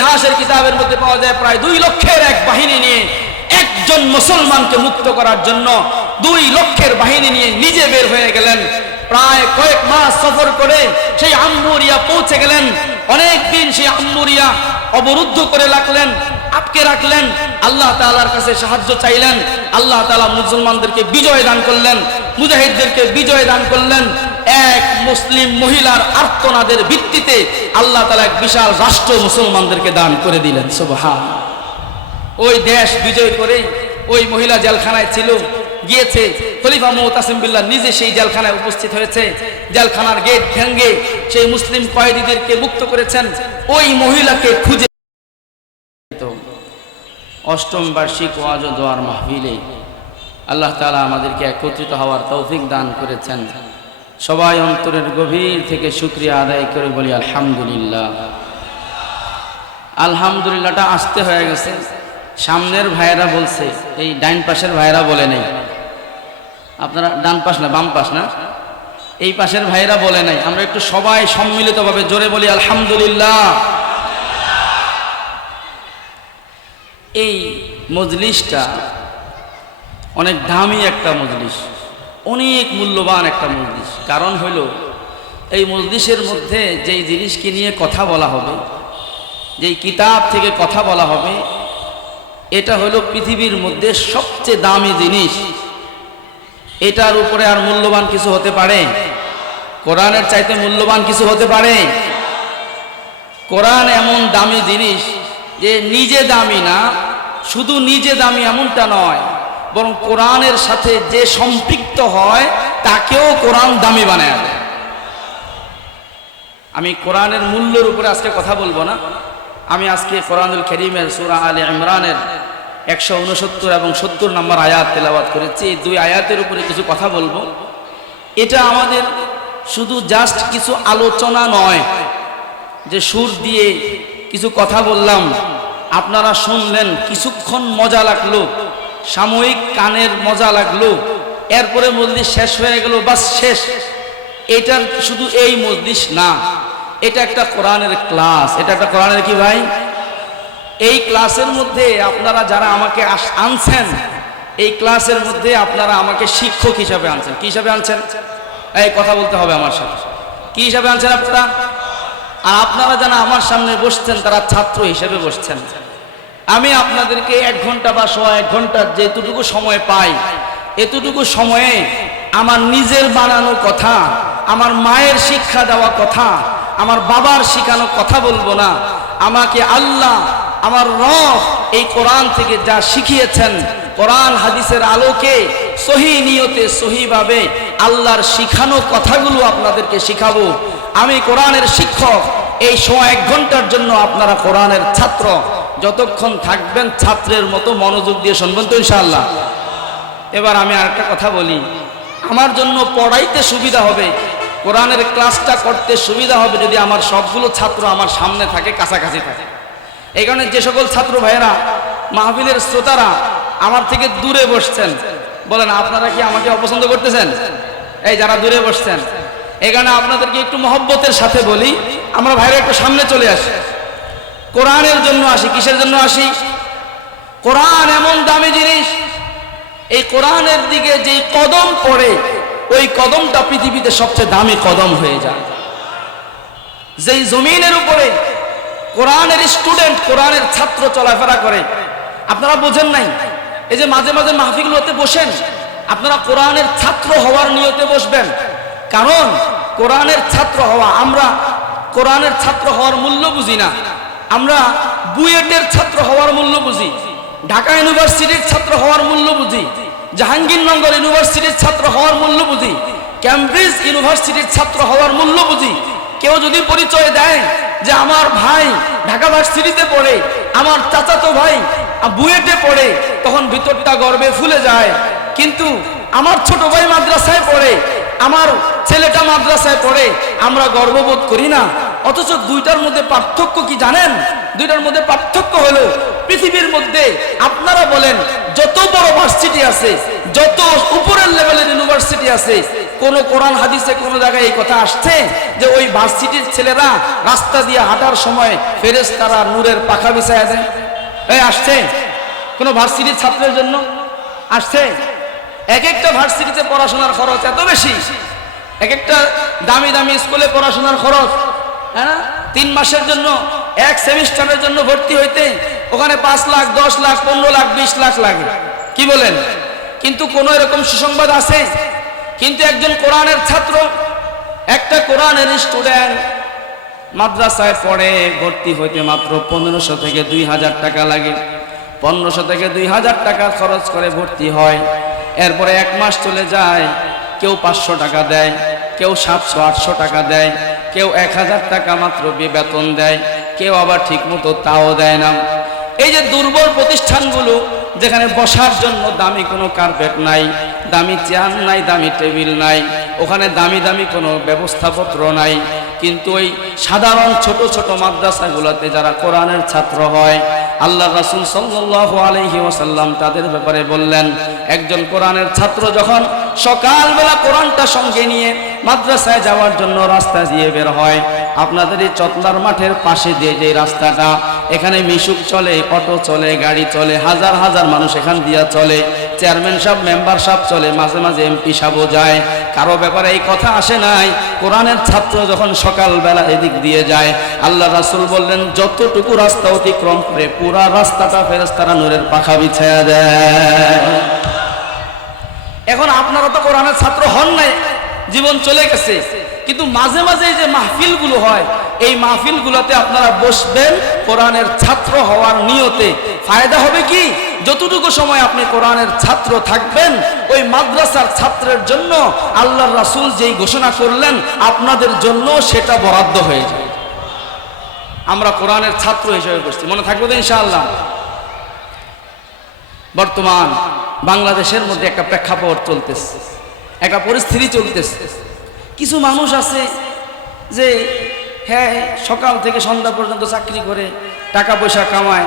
ইতিহাসের কিতাবের মধ্যে পাওয়া যায় প্রায় 2 লক্ষের এক বাহিনী নিয়ে একজন মুসলমানকে মুক্ত করার জন্য 2 লক্ষের বাহিনী নিয়ে নিজে বের হয়ে গেলেন। প্রায় কয়েক মাস সফর করে সেই আম্মুরিয়া পৌঁছে গেলেন। অনেক দিন সেই আম্মুরিয়া অবরুদ্ধ করে রাখলেন, আটকে রাখলেন। আল্লাহ তাআলার কাছে সাহায্য চাইলেন। আল্লাহ তাআলা মুসলমানদেরকে বিজয় দান করলেন, মুজাহিদদেরকে বিজয় দান করলেন। এক মুসলিম মহিলার আর্তনাদের ভিত্তিতে আল্লাহ তাআলা এক বিশাল রাষ্ট্র মুসলমানদেরকে দান করে দিলেন। সুবহানাল্লাহ। ওই দেশ বিজয় করে ওই মহিলা জেলখানায় ছিল, গিয়েছে। খলিফা মুতাসিম বিল্লাহ নিজে সেই জেলখানায় উপস্থিত হয়েছে। জেলখানার গেট ভেঙে সেই মুসলিম কয়েদিদেরকে মুক্ত করেছেন। ওই মহিলাকে খুঁজে অষ্টম বার্ষিক ওয়াজ ও দোয়ার মাহফিলে আল্লাহ তাআলা আমাদেরকে একত্রিত হওয়ার তৌফিক দান করেছেন। সবাই অন্তরের গভীর থেকে শুকরিয়া আদায় করে বলি আলহামদুলিল্লাহ। আলহামদুলিল্লাহটা আসতে হয়ে গেছে। সামনের ভাইয়েরা বলছে, এই ডাইন পাশের ভাইয়েরা বলে নাই। আপনারা ডান পাশ না বাম পাশ না, এই পাশের ভাইয়েরা বলে নাই। আমরা একটু সবাই সম্মিলিতভাবে জোরে বলি আলহামদুলিল্লাহ। এই মজলিসটা অনেক দামি একটা মজলিস, অনেক মূল্যবান একটা মজলিস। কারণ হইল এই মজলিসের মধ্যে যেই জিনিসকে নিয়ে কথা বলা হবে, যেই কিতাব থেকে কথা বলা হবে, এটা হলো পৃথিবীর মধ্যে সবচেয়ে দামি জিনিস। এটার উপরে আর মূল্যবান কিছু হতে পারে? কোরআনের চাইতে মূল্যবান কিছু হতে পারে? কোরআন এমন দামি জিনিস যে নিজে দামি না, শুধু নিজে দামি এমনটা নয়, বরং কোরআনের সাথে যে সম্পৃক্ত হয় তাকেও কোরআন দামি বানায় দেয়। আমি কোরআনের মূল্যের উপরে আজকে কথা বলবো না। আমি আজকে কোরআনুল কারীমের সূরা আলে ইমরানের 169 এবং 70 নম্বর আয়াত তেলাওয়াত করেছি। এই 2 আয়াতের উপরে কিছু কথা বলবো। এটা আমাদের শুধু জাস্ট কিছু আলোচনা নয় যে সুর দিয়ে কিছু কথা বললাম, আপনারা শুনলেন, কিছুক্ষণ মজা লাগলো, সাময়িক কানের মজা লাগলো, এরপরে মজলিস শেষ হয়ে গেল, বাস শেষ। এটা শুধু এই মজলিস না, এটা একটা কোরআনের ক্লাস। এটা একটা কোরআনের কি ভাই? এই ক্লাসের মধ্যে আপনারা যারা আমাকে আনছেন, এই ক্লাসের মধ্যে আপনারা আমাকে শিক্ষক হিসাবে আনছেন। কি হিসাবে আনছেন? এই কথা বলতে হবে আমার সাথে। কি হিসাবে আনছেন আপনারা? আর আপনারা যারা আমার সামনে বসছেন তারা ছাত্র হিসেবে বসছেন। আমি আপনাদেরকে 1 ঘন্টা বা 1 ঘন্টা যেটুকু সময় পাই, এতটুকু সময়ে আমার নিজের বানানো কথা, আমার মায়ের শিক্ষা দেওয়া কথা, আমার বাবার শিখানো কথা বলবো না। আমাকে আল্লাহ, আমার রব এই কোরআন থেকে যা শিখিয়েছেন, কোরআন হাদিসের আলোকে সহি নিয়তে সহিভাবে আল্লাহর শিখানো কথাগুলো আপনাদেরকে শিখাবো। আমি কোরআনের শিক্ষক। এই 1 ঘন্টার জন্য আপনারা কোরআনের ছাত্র। যতক্ষণ থাকবেন ছাত্রের মতো মনোযোগ দিয়ে শুনবেন তো ইনশাআল্লাহ। এবার আমি আরেকটা কথা বলি। আমার জন্য পড়াইতে সুবিধা হবে, কোরআনের ক্লাসটা করতে সুবিধা হবে যদি আমার সবগুলো ছাত্র আমার সামনে থাকে, কাছাকাছি থাকে। এই কারণে যে সকল ছাত্র ভাইয়েরা, মাহফিলের শ্রোতারা আমার থেকে দূরে বসছেন, বলেন আপনারা কি আমাকে অপছন্দ করতেছেন? এই যারা দূরে বসছেন, এই কারণে আপনাদেরকে একটু মহব্বতের সাথে বলি, আমরা ভাইরা একটু সামনে চলে আসি। কোরআনের জন্য আসি। কিসের জন্য আসি? কোরআন এমন দামি জিনিস, এই কোরআনের দিকে যেই কদম পড়ে, ওই কদমটা পৃথিবীতে সবচেয়ে দামি কদম হয়ে যায়। যেই জমিনের উপরে কোরআনের স্টুডেন্ট, কোরআনের ছাত্র চলাফেরা করে, আপনারা বোঝেন নাই? এই যে মাঝে মাঝে মাহফিলগুলোতে বসেন, আপনারা কোরআনের ছাত্র হওয়ার নিয়তে বসবেন। কারণ কোরআনের ছাত্র হওয়া, আমরা কোরআনের ছাত্র হওয়ার মূল্য বুঝি না। আমরা বুয়েটের ছাত্র হওয়ার মূল্য বুঝি, ঢাকা ইউনিভার্সিটির ছাত্র হওয়ার মূল্য বুঝি, জাহাঙ্গীরনগর ইউনিভার্সিটির ছাত্র হওয়ার মূল্য বুঝি, ক্যামব্রিজ ইউনিভার্সিটির ছাত্র হওয়ার মূল্য বুঝি। কেউ যদি পরিচয় দেয় যে আমার ভাই ঢাকা ভার্সিটিতে পড়ে, আমার চাচাতো ভাই বুয়েটে পড়ে, তখন ভিতরটা গর্বে ফুলে যায়। কিন্তু আমার ছোট ভাই মাদ্রাসায় পড়ে, আমার ছেলেটা মাদ্রাসায় পড়ে, আমরা গর্ববোধ করি না। অথচ দুইটার মধ্যে পার্থক্য কি জানেন? দুইটার মধ্যে পার্থক্য হলো, পৃথিবীর মধ্যে আপনারা বলেন যত বড় ভার্সিটি আছে, যত উপরের লেভেলের ইউনিভার্সিটি আছে, কোন কোরআন হাদিসে কোন জায়গায় এই কথা আসছে যে ওই ভার্সিটির ছেলেরা রাস্তা দিয়ে হাঁটার সময় ফেরেশতারা নূরের পাখা বিছায়া দেয়? এই আসছে কোন ভার্সিটির ছাত্রের জন্য? আসছে? এক একটা ভার্সিটিতে পড়াশোনার খরচ এত বেশি, এক একটা দামি দামি স্কুলে পড়াশোনার খরচ, হ্যাঁ, 3 মাসের জন্য, এক সেমিস্টারের জন্য ভর্তি হইতে ওখানে 5 লাখ, 10 লাখ, 15 লাখ, 20 লাখ লাগে। কি বলেন? কিন্তু কোন এরকম সুসংবাদ আছে? কিন্তু একজন কোরআনের ছাত্র, একটা কোরআনের স্টুডেন্ট মাদ্রাসায় পড়ে, ভর্তি হইতে মাত্র 1500 থেকে 2000 টাকা লাগে। 1500 থেকে 2000 টাকা খরচ করে ভর্তি হয়। এরপরে 1 মাস চলে যায়, কেউ 500 টাকা দেয়, কেউ 700-800 টাকা দেয়, কেউ 1000 টাকা মাত্র বেতন দেয়, কেউ আবার ঠিক মতো তাও দেয় না। এই যে দুর্বল প্রতিষ্ঠানগুলো, যেখানে বসার জন্য দামি কোনো কার্পেট নাই, দামি চেয়ার নাই, দামি টেবিল নাই, ওখানে দামি দামি কোনো ব্যবস্থাপত্র নাই, কিন্তু ওই সাধারণ ছোট ছোট মাদ্রাসাগুলোতে যারা কোরআনের ছাত্র হয়, আল্লাহ রাসূল সাল্লাল্লাহু আলাইহি ওয়াসাল্লাম তাদের ব্যাপারে বললেন, একজন কোরআনের ছাত্র যখন সকালবেলা কোরআনটা সঙ্গে নিয়ে মাদ্রাসায় যাওয়ার জন্য রাস্তা দিয়ে বের হয়, আপনাদের এই চতলার মাঠের পাশে দিয়ে যে রাস্তাটা, এখানে মিশুক চলে, অটো চলে, গাড়ি চলে, হাজার হাজার মানুষ এখান দিয়ে চলে, চেয়ারম্যান সাহেব, মেম্বার সাহেব চলে, মাঝে মাঝে এমপি সাহেবও যায়, কারো ব্যাপারে এই কথা আসে নাই। কোরআনের ছাত্র যখন সকালবেলা এদিক দিয়ে যায়, আল্লাহ রাসূল বললেন, যতটুকু রাস্তা অতিক্রম করে পুরা রাস্তাটা ফেরেশতারা নূরের পাখা বিছায়া দেয়। এখন আপনারা তো কোরআনের ছাত্র হন নাই, জীবন চলে গেছে, কিন্তু মাঝে মাঝে যে মাহফিলগুলো হয়, এই মাহফিলগুলোতে আপনারা বসবেন কোরআনের ছাত্র হওয়ার নিয়তে। ফায়দা হবে কি, যতটুকু সময় আপনি কোরআনের ছাত্র থাকবেন, ওই মাদ্রাসার ছাত্রের জন্য আল্লাহর রাসূল যেই ঘোষণা করলেন আপনাদের জন্য সেটা বরাদ্দ হয়ে যায়। আমরা কোরআনের ছাত্র হিসেবে বসছি, মনে থাকবে তো ইনশাআল্লাহ। বর্তমান বাংলাদেশের মধ্যে একটা প্রেক্ষাপট চলতেছে, একটা পরিস্থিতি চলতেছে। কিছু মানুষ আছে যে হ্যাঁ সকাল থেকে সন্ধ্যা পর্যন্ত চাকরি করে টাকা পয়সা কামায়,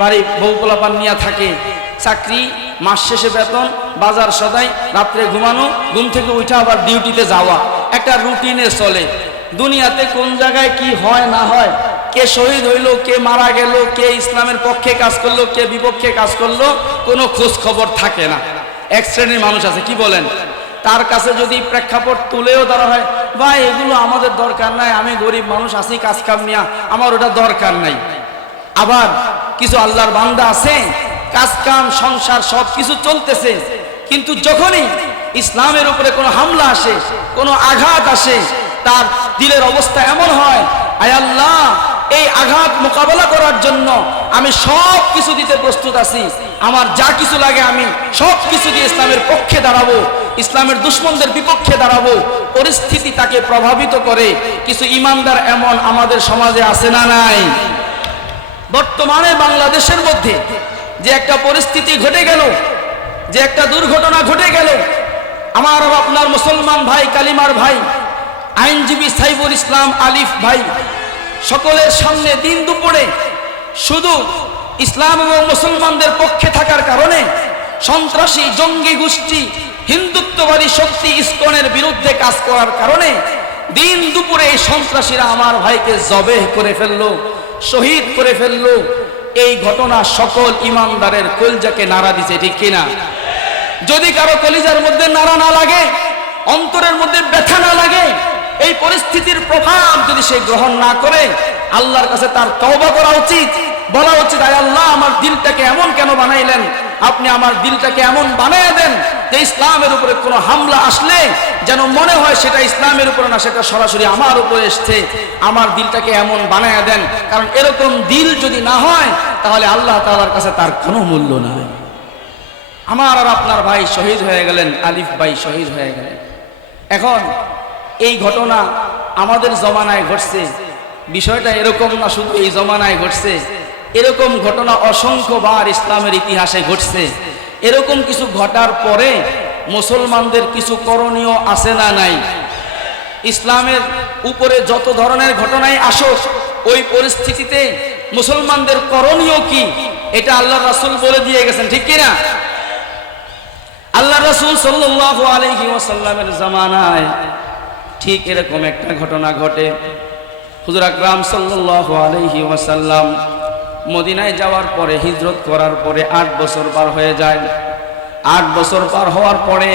বাড়ি বউ পোলাপান নিয়ে থাকে, চাকরি, মাস শেষে বেতন, বাজার সদাই, রাত্রে ঘুমানো, ঘুম থেকে উঠে আবার ডিউটিতে যাওয়া, একটা রুটিনে চলে। দুনিয়াতে কোন জায়গায় কি হয় না হয়, কে শহীদ হইল, কে মারা গেল, কে ইসলামের পক্ষে কাজ করলো, কে বিপক্ষে কাজ করলো, কোনো খোঁজ খবর থাকে না। এক শ্রেণীর মানুষ আছে, কি বলেন, তার কাছে যদি প্রেক্ষাপট তুলেও ধরা হয়, ভাই এগুলো আমাদের দরকার নাই, আমি গরিব মানুষ আছি, কাজ কাম নিয়া, আমার ওটা দরকার নাই। আবার কিছু আল্লাহর বান্দা আছে, কাজ কাম, সংসার সব কিছু চলতেছে, কিন্তু যখনই ইসলামের উপরে কোনো হামলা আসে, কোনো আঘাত আসে, তার দিলের অবস্থা এমন হয়, আয় আল্লাহ, এই আঘাত মোকাবেলা করার জন্য আমি সব কিছু দিতে প্রস্তুত আছি, আমার যা কিছু লাগে আমি সব কিছু দিয়ে ইসলামের পক্ষে দাঁড়াবো, ইসলামের দুশমনদের বিপক্ষে দাঁড়াবো। পরিস্থিতি তাকে প্রভাবিত করে। কিছু ইমানদার এমন আমাদের সমাজে আছে না নাই? বর্তমানে বাংলাদেশের মধ্যে যে একটা পরিস্থিতি ঘটে গেল, যে একটা দুর্ঘটনা ঘটে গেল, আমার আপনার মুসলমান ভাই, কালিমার ভাই, আইনজীবী সাইফুল ইসলাম আলিফ ভাই, সকলের সামনে দিন দুপুরে শুধু ইসলাম এবং মুসলমানদের পক্ষে থাকার কারণে সন্ত্রাসী জঙ্গি গোষ্ঠী, হিন্দুত্ববাদী শক্তি ইসকনের বিরুদ্ধে কাজ করার কারণে দিন দুপুরে এই সন্ত্রাসীরা আমার ভাইকে জবেহ করে ফেললো, শহীদ করে ফেললো। এই ঘটনা সকল ইমানদারের কলিজাকে নাড়া দিছে, ঠিক কিনা? যদি কারো কলিজার মধ্যে নাড়া না লাগে, অন্তরের মধ্যে ব্যথা না লাগে, এই পরিস্থিতির প্রভাব যদি সে গ্রহণ না করে, আল্লাহর কাছে তার তওবা করা উচিত, বলা উচিত, আয় আল্লাহ, আমার দিলটাকে এমন কেন বানাইলেন? আপনি আমার দিলটাকে এমন বানায় দেন যে ইসলামের উপরে কোনো হামলা আসলে যেন মনে হয় সেটা ইসলামের উপরে না, সেটা সরাসরি আমার উপরে এসছে। আমার দিলটাকে এমন বানায় দেন, কারণ এরকম দিল যদি না হয় তাহলে আল্লাহ তাআলার কাছে তার কোনো মূল্য নাই। আমার আর আপনার ভাই শহীদ হয়ে গেলেন, আলিফ ভাই শহীদ হয়ে গেলেন। এখন এই ঘটনা আমাদের জমানায় ঘটছে, বিষয়টা এরকম না শুধু এই জমানায় ঘটছে, এরকম ঘটনা অসংখ্যবার ইসলামের ইতিহাসে ঘটছে। এরকম কিছু ঘটার পরে মুসলমানদের কিছু করণীয় আছে না নাই? ইসলামের উপরে যত ধরনের ঘটনাই আসুক, ওই পরিস্থিতিতে মুসলমানদের করণীয় কি, এটা আল্লাহর রাসূল বলে দিয়ে গেছেন, ঠিক কিনা? আল্লাহ রাসূল সাল্লাল্লাহু আলাইহি ওয়াসাল্লামের জামানায় ঠিক এরকম একটা ঘটনা ঘটে। হুজুর আকরাম সাল্লাল্লাহু আলাইহি ওয়াসাল্লাম মদিনায় যাওয়ার পরে, হিজরত করার পরে 8 বছর পার হয়ে যায়। 8 বছর পার হওয়ার পরে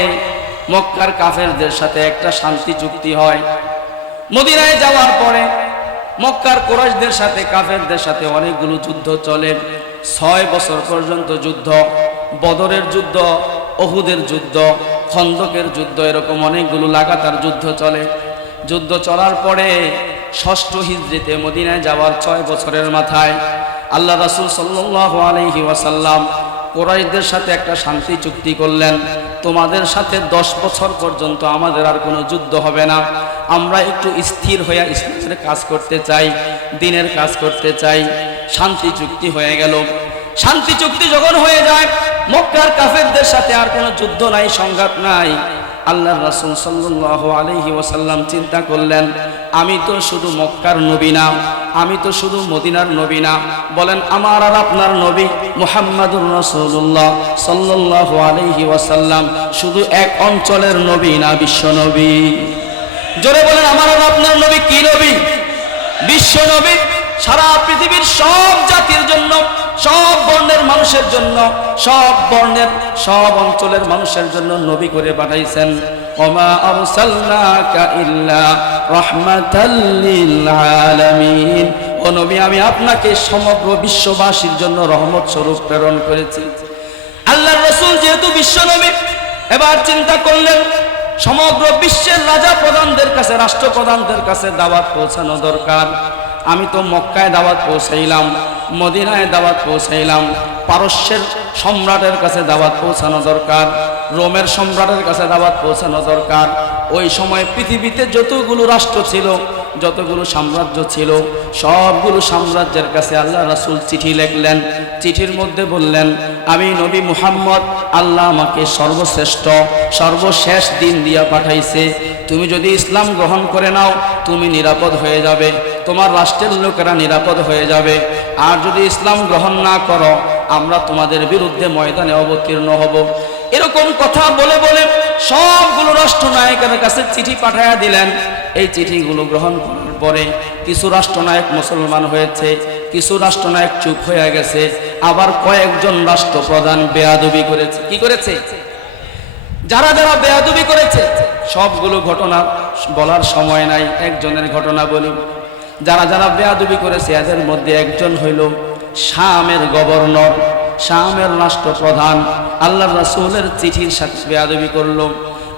মক্কার কাফেরদের সাথে একটা শান্তি চুক্তি হয়। মদিনায় যাওয়ার পরে মক্কার কুরাইশদের সাথে কাফেরদের সাথে অনেকগুলো যুদ্ধ চলে। 6 বছর পর্যন্ত যুদ্ধ, বদরের যুদ্ধ, উহুদের যুদ্ধ, খন্দকের যুদ্ধ, এরকম অনেকগুলো লাগাতার যুদ্ধ চলে। যুদ্ধ চলার পরে 6ষ্ঠ হিজরিতে মদিনায় যাওয়ার 6 বছরের মাথায় আল্লাহ রাসূল সাল্লাল্লাহু আলাইহি ওয়াসাল্লাম কুরাইশদের সাথে একটা শান্তি চুক্তি করলেন। তোমাদের সাথে 10 বছর পর্যন্ত আমাদের আর কোনো যুদ্ধ হবে না। আমরা একটু স্থির হয়ে ইসলামের কাজ করতে চাই, দ্বীনের কাজ করতে চাই। শান্তি চুক্তি হয়ে গেল। শান্তি চুক্তি যখন হয়ে যায়, মক্কার কাফেরদের সাথে আর কোনো যুদ্ধ নাই, সংঘাত নাই। আল্লাহর রাসূল সাল্লাল্লাহু আলাইহি ওয়াসাল্লাম চিন্তা করলেন, আমি তো শুধু মক্কার নবী না, আমি তো শুধু মদিনার নবী না, বলেন আমার আর আপনার নবী মুহাম্মাদুর রাসূলুল্লাহ সাল্লাল্লাহু আলাইহি ওয়াসাল্লাম শুধু এক অঞ্চলের নবী না, বিশ্ব নবী। জোরে বলেন, আমার আর আপনার নবী কি নবী? বিশ্ব নবী। সারা পৃথিবীর সব জাতির জন্য, সব বর্ণের মানুষের জন্য, সব বর্ণের সব অঞ্চলের মানুষের জন্য নবী করে পাঠাইছেন। ওমা আরসালনাকা ইল্লা রাহমাতাল লিল আলামিন। ও নবী, আমি আপনাকে সমগ্র বিশ্ববাসীর জন্য রহমত স্বরূপ প্রেরণ করেছি। আল্লাহর রাসূল যেহেতু বিশ্ব নবী, এবার চিন্তা করলেন সমগ্র বিশ্বের রাজা প্রধানদের কাছে, রাষ্ট্রপ্রধানদের কাছে দাওয়াত পৌঁছানো দরকার। আমি তো মক্কায় দাওয়াত পৌঁছাইলাম, মদিনায় দাওয়াত পৌঁছাইলাম, পারস্যের সম্রাটের কাছে দাওয়াত পৌঁছানো দরকার, রোমের সম্রাটের কাছে দাওয়াত পৌঁছানো দরকার। ওই সময় পৃথিবীতে যতগুলো রাষ্ট্র ছিল, যতগুলো সাম্রাজ্য ছিল, সবগুলো সাম্রাজ্যের কাছে আল্লাহ রাসূল চিঠি লিখলেন। চিঠির মধ্যে বললেন, আমি নবী মুহাম্মদ, আল্লাহ আমাকে সর্বশ্রেষ্ঠ সর্বশেষ দিন দিয়া পাঠাইছে। তুমি যদি ইসলাম গ্রহণ করে নাও, তুমি নিরাপদ হয়ে যাবে, তোমার রাষ্ট্রের লোকেরা নিরাপদ হয়ে যাবে। আর যদি ইসলাম গ্রহণ না করো, আমরা তোমাদের বিরুদ্ধে ময়দানে অবতীর্ণ হব। এরকম কথা বলে বলে সবগুলো রাষ্ট্রনায়কের কাছে চিঠি পাঠাইয়া দিলেন। এই চিঠিগুলো গ্রহণ করার পরে কিছু রাষ্ট্রনায়ক মুসলমান হয়েছে, কিছু রাষ্ট্রনায়ক চুপ হয়ে গেছে, আবার কয়েকজন রাষ্ট্রপ্রধান বেয়াদবি করেছে। কি করেছে? যারা যারা বেয়াদবি করেছে সবগুলো ঘটনা বলার সময় নাই, একজনের ঘটনা বলি। যারা যারা বেয়াদবি করেছে এদের মধ্যে একজন হইল শামের গভর্নর, শামের রাষ্ট্রপ্রধান। আল্লাহ রাসূলের চিঠির সাথে বেয়াদবি করলো।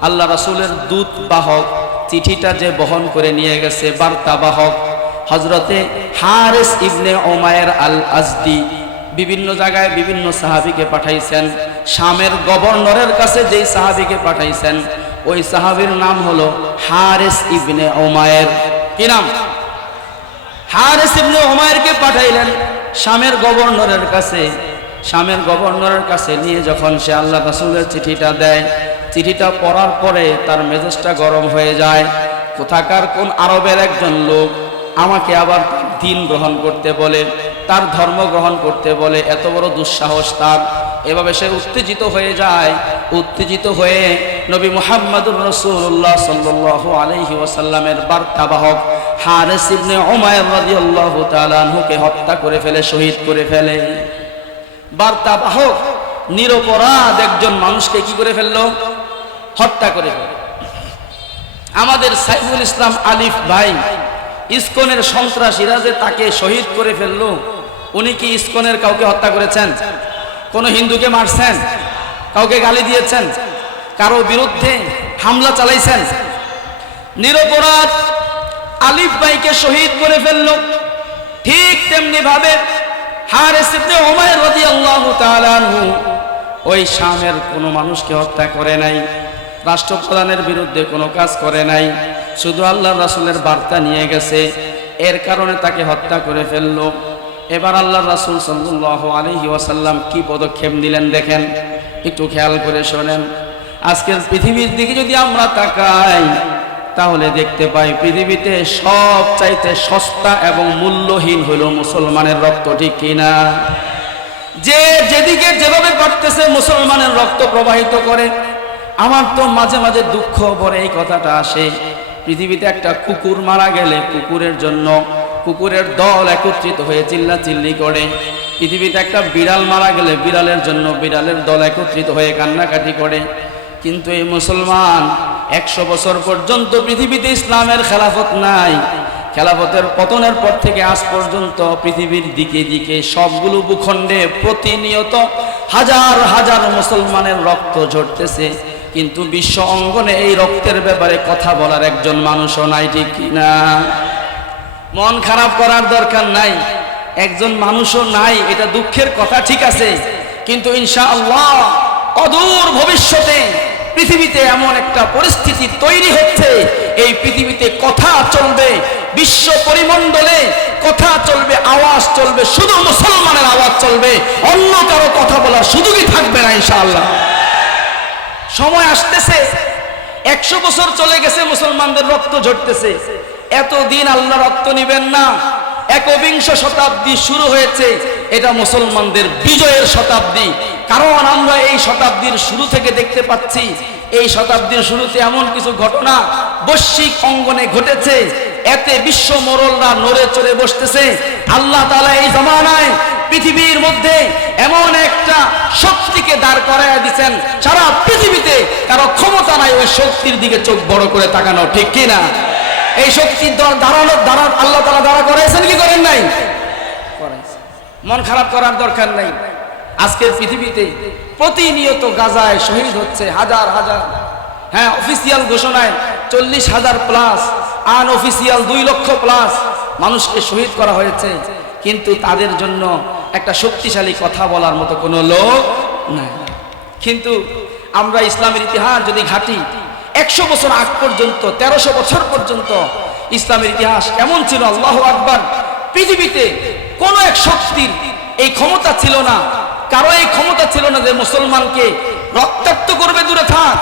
আল্লাহ রাসূলের দূত বাহক, চিঠিটা যে বহন করে নিয়ে গেছে, বার্তা বাহক হযরতে হারিস ইবনে উমাইর আল আজদি বিভিন্ন জায়গায় বিভিন্ন সাহাবীকে পাঠাইছেন। শামের গভর্নরের কাছে যেই সাহাবীকে পাঠাইছেন, ওই সাহাবীর নাম হলো হারিস ইবনে উমাইর। কি নাম? হারিস ইবনে উমাইরকে পাঠাইলেন শামের গভর্নরের কাছে। শামের গভর্নরের কাছে নিয়ে যখন সে আল্লাহ রাসূলের চিঠিটা দেয়, চিঠিটা পড়ার পরে তার মেজাজটা গরম হয়ে যায়। কোথাকার কোন আরবের একজন লোক আমাকে আবার দ্বীন গ্রহণ করতে বলে, তার ধর্ম গ্রহণ করতে বলে, এত বড় দুঃসাহস তার। এভাবে সে উত্তেজিত হয়ে যায়। উত্তেজিত হয়ে নবী মুহাম্মদুর রাসূলুল্লাহ সাল্লাল্লাহু আলাইহি ওয়াসাল্লামের বার্তাবাহক হারিস ইবনে উমাইর রাদিয়াল্লাহু তাআলা আনহুকে হত্যা করে ফেলে, শহীদ করে ফেলে। বার্তাবাহক নিরপরাধ একজন মানুষকে কি করে ফেললো? হত্যা করে ফেলল। আমাদের সাইফুল ইসলাম আলিফ ভাই ইসকনের সন্ত্রাসীরা যে তাকে শহীদ করে ফেললো, উনি কি ইসকনের কাউকে হত্যা করেছেন? কোন হিন্দুকে মারছেন? কাউকে গালি দিয়েছেন? কারো বিরুদ্ধে হামলা চালাইছেন? নিরপরাধ আলিফ ভাইকে শহীদ করে ফেললো। ঠিক তেমনি ভাবে হারিস ইবনে উমাইর রাদিয়াল্লাহু তাআলা আনহু ওই শামের কোনো মানুষকে হত্যা করে নাই, রাষ্ট্রপ্রধানের বিরুদ্ধে কোনো কাজ করে নাই, শুধু আল্লাহর রাসূলের বার্তা নিয়ে গেছে, এর কারণে তাকে হত্যা করে ফেললো। এবার আল্লাহর রাসূল সাল্লাল্লাহু আলাইহি ওয়াসাল্লাম কি পদক্ষেপ নিলেন দেখেন, একটু খেয়াল করে শোনেন। আজকের পৃথিবীর দিকে যদি আমরা তাকাই, তাহলে দেখতে পাই পৃথিবীতে সব চাইতে সস্তা এবং মূল্যহীন হলো মুসলমানের রক্ত, ঠিক কিনা? যে যেদিকে যেভাবে পারতেছে মুসলমানের রক্ত প্রবাহিত করে, আমার তো মাঝে মাঝে দুঃখ ভরে এই কথাটা আসে, পৃথিবীতে একটা কুকুর মারা গেলে কুকুরের জন্য কুকুরের দল একত্রিত হয়ে চিল্লাচিল্লি করে, পৃথিবীতে একটা বিড়াল মারা গেলে বিড়ালের জন্য বিড়ালের দল একত্রিত হয়ে কান্নাকাটি করে। কিন্তু এই মুসলমান 100 বছর পর্যন্ত পৃথিবীতে ইসলামের খেলাফত নাই। খেলাফতের পতনের পর থেকে আজ পর্যন্ত পৃথিবীর দিকে দিকে সবগুলো ভূখণ্ডে প্রতিনিয়ত হাজার হাজার মুসলমানের রক্ত ঝরতেছে, কিন্তু বিশ্ব অঙ্গনে এই রক্তের ব্যাপারে কথা বলার একজন মানুষও নাই, ঠিক কিনা? মন খারাপ করার দরকার নাই, একজন মানুষও নাই, এটা দুঃখের কথা, ঠিক আছে। কিন্তু ইনশাআল্লাহ অদূর ভবিষ্যতে পৃথিবীতে এমন একটা পরিস্থিতি তৈরি হচ্ছে, এই পৃথিবীতে কথা চলবে, বিশ্ব পরিমণ্ডলে কথা চলবে, আওয়াজ চলবে, শুধু মুসলমানের আওয়াজ চলবে, অন্য কারো কথা বলার সুযোগই থাকবে না ইনশাআল্লাহ। সময় আসতেছে, 100 বছর চলে গেছে, মুসলমানদের রক্ত ঝরতেছে, এতদিন আল্লাহ রক্ত নিবেন না। 21 শতাব্দী শুরু হয়েছে, এটা মুসলমানদের বিজয়ের শতাব্দী। কারণ আমরা এই শতাব্দীর শুরু থেকে দেখতে পাচ্ছি, এই শতাব্দীর শুরুতে এমন কিছু ঘটনা বৈশ্বিক অঙ্গনে ঘটেছে, এতে বিশ্ব মোড়লরা নড়ে চড়ে বসতেছে। আল্লাহ তাআলা এই জামানায় পৃথিবীর মধ্যে এমন একটা শক্তিকে দাঁড় করায় দিচ্ছেন, সারা পৃথিবীতে কারো ক্ষমতা নাই ওই শক্তির দিকে চোখ বড় করে তাকানো, ঠিক কিনা? এই শক্তির দাঁড়ানোর দ্বারা আল্লাহ তাআলা দাঁড়া করাইছেন কি করেন নাই? মন খারাপ করার দরকার নাই। আজকের পৃথিবীতে প্রতিনিয়ত গাজায় শহীদ হচ্ছে হাজার হাজার, হ্যাঁ অফিসিয়াল ঘোষণায় 40,000 প্লাস, আনঅফিসিয়াল 2 লক্ষ প্লাস মানুষকে শহীদ করা হয়েছে, কিন্তু তাদের জন্য একটা শক্তিশালী কথা বলার মতো কোনো লোক নাই। কিন্তু আমরা ইসলামের ইতিহাস যদি ঘাঁটি, 100 বছর আগ পর্যন্ত, 1300 বছর পর্যন্ত ইসলামের ইতিহাস কেমন ছিল? আল্লাহু আকবার। পৃথিবীতে কোন এক শক্তির এই ক্ষমতা ছিল না, কারো এই ক্ষমতা ছিল না যে মুসলমানকে রক্তাক্ত করবে, দূরে থাক,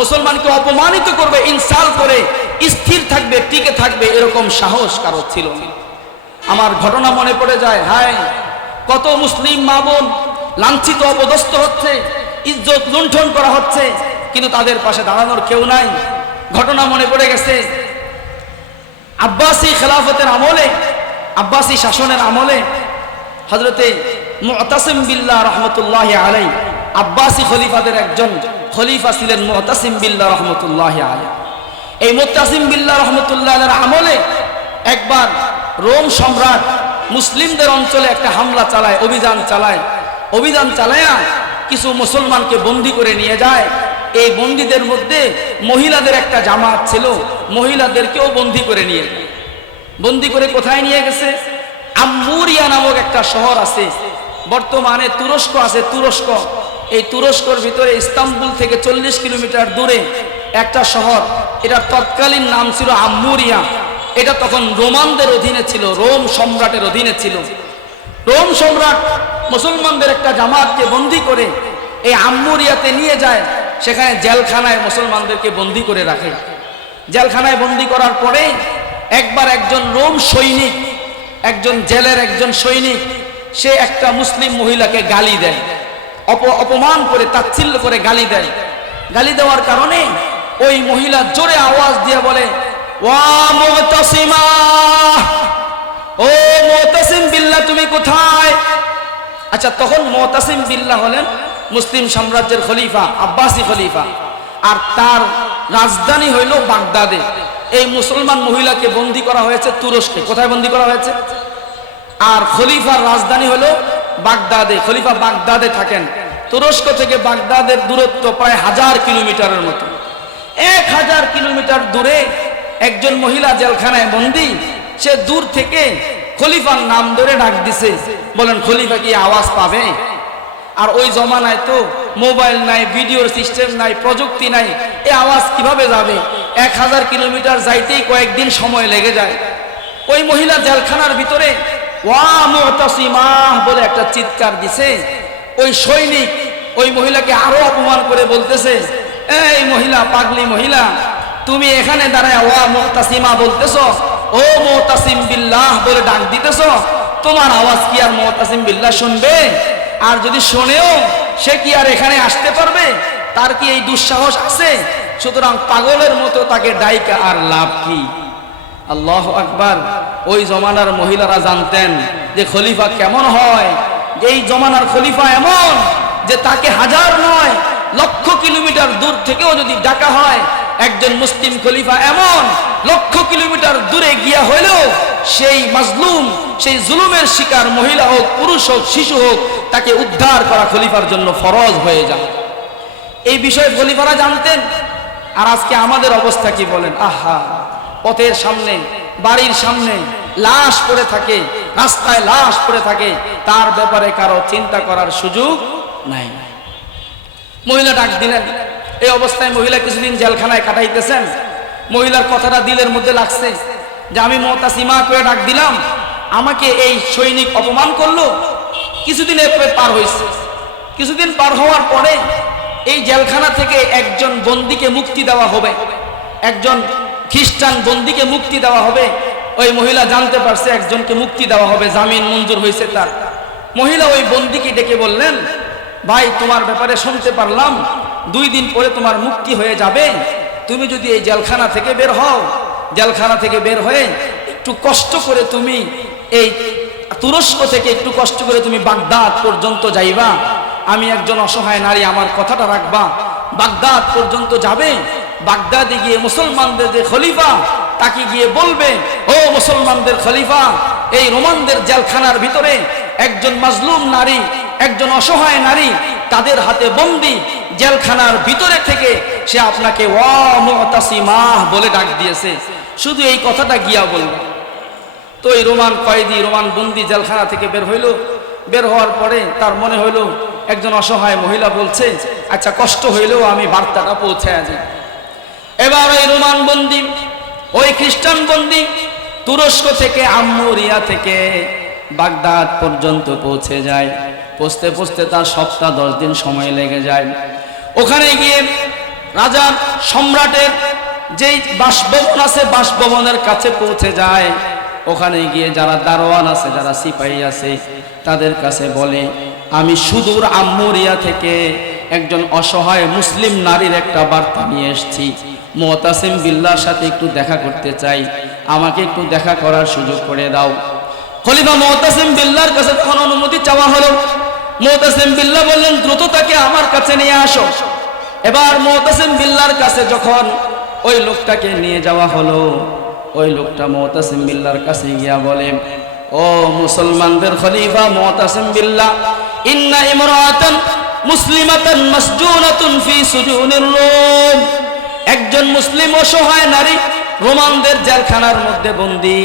মুসলমানকে অপমানিত করবে, ইনসাল করে স্থির থাকবে, টিকে থাকবে, এরকম সাহস কারো ছিল না। আমার ঘটনা মনে পড়ে যায়, হায় কত মুসলিম মা বোন লাঞ্ছিত অপদস্থ হচ্ছে, ইজ্জত লুণ্ঠন করা হচ্ছে, কিন্তু তাদের পাশে দাঁড়ানোর কেউ নাই। ঘটনা মনে পড়ে গেছে, আব্বাসী খেলাফতের আমলে, আব্বাসী শাসনের আমলে হযরতে মুতাসিম বিল্লাহ রহমতুল্লাহি আলাইহি, আব্বাসী খলিফাদের একজন খলিফা ছিলেন মুতাসিম বিল্লাহ রহমতুল্লাহি আলাইহি। এই মুতাসিম বিল্লাহ রহমতুল্লাহ আলাইহির আমলে একবার রোম সম্রাট মুসলিমদের অঞ্চলে একটা হামলা চালায়, অভিযান চালায়া কিছু মুসলমানকে বন্দী করে নিয়ে যায়। এই বন্দীদের মধ্যে মহিলাদের একটা জামাত ছিল, মহিলাদেরকেও বন্দী করে নিয়ে যায়। বন্দী করে কোথায় নিয়ে গেছে? আম্মুরিয়া নামক একটা শহর আছে, বর্তমানে তুরস্ক আছে, তুরস্ক। এই তুরস্কর ভিতরে ইস্তাম্বুল থেকে 40 কিলোমিটার দূরে একটা শহর, এটার তৎকালীন নাম ছিল আম্মুরিয়া। এটা তখন রোমানদের অধীনে ছিল, রোম সম্রাটের অধীনে ছিল। রোম সম্রাট মুসলমানদের একটা জামাতকে বন্দী করে এই আম্মুরিয়াতে নিয়ে যায়, সেখানে জেলখানায় মুসলমানদেরকে বন্দী করে রাখে। জেলখানায় বন্দী করার পরে একবার একজন রোম সৈনিক, একজন জেলের একজন সৈনিক, সে একটা মুসলিম মহিলাকে গালি দেয়, অপমান করে, তাচ্ছিল্য করে গালি দেয়। গালি দেওয়ার কারণে ওই মহিলা জোরে আওয়াজ দিয়ে বলে, ওয়া মুতাসিমা, ও মুতাসিম বিল্লাহ তুমি কোথায়? আচ্ছা, তখন মুতাসিম বিল্লাহ হলেন মুসলিম সাম্রাজ্যের খলিফা, আব্বাসী খলিফা, আর তার রাজধানী হইল বাগদাদে। এই মুসলমান মহিলাকে বন্দী করা হয়েছে তুরস্কে। কোথায় বন্দী করা হয়েছে? আর খলিফার রাজধানী হলো বাগদাদে, খলিফা বাগদাদে থাকেন। তুরস্ক থেকে বাগদাদের দূরত্ব প্রায় 1000 কিলোমিটারের মতো। 1000 কিলোমিটার দূরে একজন মহিলা জেলখানায় বন্দী, সে দূর থেকে খলিফার নাম ধরে ডাক দিছে, বলেন খলিফা কি আওয়াজ পাবে? আর ওই জমানায় তো মোবাইল নাই, ভিডিওর সিস্টেম নাই, প্রযুক্তি নাই, এই আওয়াজ কিভাবে যাবে? 1000 কিলোমিটার যাইতেই কয়েকদিন সময় লেগে যায়। ওই মহিলা জেলখানার ভিতরে ওয়া মুতাসিমা বলে একটা চিৎকার দিছে। ওই সৈনিক ওই মহিলাকে আরো অপমান করে বলতেছে, এই মহিলা, পাগলি মহিলা, তুমি এখানে দাঁড়ায় ওয়া মুতাসিমা বলতেছো, ও মুতাসিম বিল্লাহ বলে ডাক দিতেছো, তোমার আওয়াজ কি আর মুতাসিম বিল্লাহ শুনবে? আর যদি শোনেও সে কি আর এখানে আসতে পারবে? তার কি এই দুঃসাহস আছে? সুতরাং পাগলের মতো তাকে ডাইকা আর লাভ কি? আল্লাহু আকবার। ওই জমানার মহিলারা জানতেন যে খলিফা কেমন হয়। এই জমানার খলিফা এমন যে তাকে হাজার নয় লক্ষ কিলোমিটার দূর থেকেও যদি ডাকা হয়, একজন মুসলিম খলিফা এমন লক্ষ কিলোমিটার দূরে গিয়া হইলেও সেই মাজলুম, সেই জুলুমের শিকার মহিলা হোক, পুরুষ হোক, শিশু হোক, তাকে উদ্ধার করা খলিফার জন্য ফরজ হয়ে যায়। এই বিষয়ে খলিফারা জানতেন। আর আজকে আমাদের অবস্থা কি বলেন? আহা, পথের সামনে, বাড়ির সামনে লাশ পড়ে থাকে, রাস্তায় লাশ পড়ে থাকে, তার ব্যাপারে কারো চিন্তা করার সুযোগ নাই। মহিলা ডাক দিলেন। এই অবস্থায় মহিলা কিছুদিন জেলখানায় কাটাইতেছেন। মহিলার কথাটা দিলের মধ্যে লাগছে যে আমি মুতাসিমা করে ডাক দিলাম, আমাকে এই সৈনিক অপমান করলো। কিছুদিন এরপরে পার হয়েছে। কিছুদিন পার হওয়ার পরে এই জেলখানা থেকে একজন বন্দীকে মুক্তি দেওয়া হবে, একজন খ্রিস্টান বন্দীকে মুক্তি দেওয়া হবে। ওই মহিলা জানতে পারছে একজনকে মুক্তি দেওয়া হবে, জামিন মঞ্জুর হয়েছে তার। মহিলা ওই বন্দীকে ডেকে বললেন, ভাই তোমার ব্যাপারে শুনতে পারলাম 2 দিন পরে তোমার মুক্তি হয়ে যাবে। তুমি যদি এই জেলখানা থেকে বের হও, জেলখানা থেকে বের হয়ে একটু কষ্ট করে তুমি এই তুরস্ক থেকে একটু কষ্ট করে তুমি বাগদাদ পর্যন্ত যাইবা। আমি একজন অসহায় নারী, আমার কথাটা রাখবা। বাগদাদ পর্যন্ত যাবে। বাগদাদে গিয়ে মুসলমানদের যে খলিফা, তাকে গিয়ে বলবে, ও মুসলমানদের খলিফা, এই রোমানদের জেলখানার ভিতরে একজন মাজলুম নারী, একজন অসহায় নারী, তাদের হাতে বন্দী, জেলখানার ভিতরে থেকে সে আপনাকে ওয়া মুতাসিমাহ বলে ডাক দিয়েছে। শুধু এই কথাটা গিয়া বলবে। তো এই রোমান কয়েদি, রোমান বন্দী জেলখানা থেকে বের হইল। বের হওয়ার পরে তার মনে হইল একজন অসহায় মহিলা বলছে, আচ্ছা কষ্ট হইলেও আমি বার্তাটা পৌঁছায় যাই। এবার ওই রোমান বন্দী, ওই খ্রিস্টান বন্দী তুরস্ক থেকে, আম্মুরিয়া থেকে বাগদাদ পর্যন্ত পৌঁছে যায়। পৌঁছতে পৌঁছতে তার সপ্তাহ 10 দিন সময় লেগে যায়। ওখানে গিয়ে রাজার, সম্রাটের যেই বাসভবন আছে, বাসভবনের কাছে পৌঁছে যায়। ওখানে গিয়ে যারা দারোয়ান আছে, যারা সিপাহী আছে, তাদের কাছে বলে, আমি সুদূর আম্মুরিয়া থেকে একজন অসহায় মুসলিম নারীর একটা বার্তা নিয়ে এসেছি। মুতাসিম বিল্লাহর সাথে একটু দেখা করতে চাই, আমাকে একটু দেখা করার সুযোগ করে দাও। খলিফা মুতাসিম বিল্লাহর কাছে তখন অনুমতি চাওয়া হলো। মুতাসিম বিল্লাহ বললেন, দ্রুত তাকে আমার কাছে নিয়ে আসো। এবার মুতাসিম বিল্লাহর কাছে যখন ওই লোকটাকে নিয়ে যাওয়া হলো, ওই লোকটা মুতাসিম বিল্লাহর কাছে গিয়া বলে, ও মুসলমানদের খলিফা মুতাসিম বিল্লাহ, ইন্না ইমরাতান মুসলিমাতান মাসজুনাতুন ফি সুজুনির রোম, একজন মুসলিম অসহায় নারী রোমানদের জেলখানার মধ্যে বন্দী।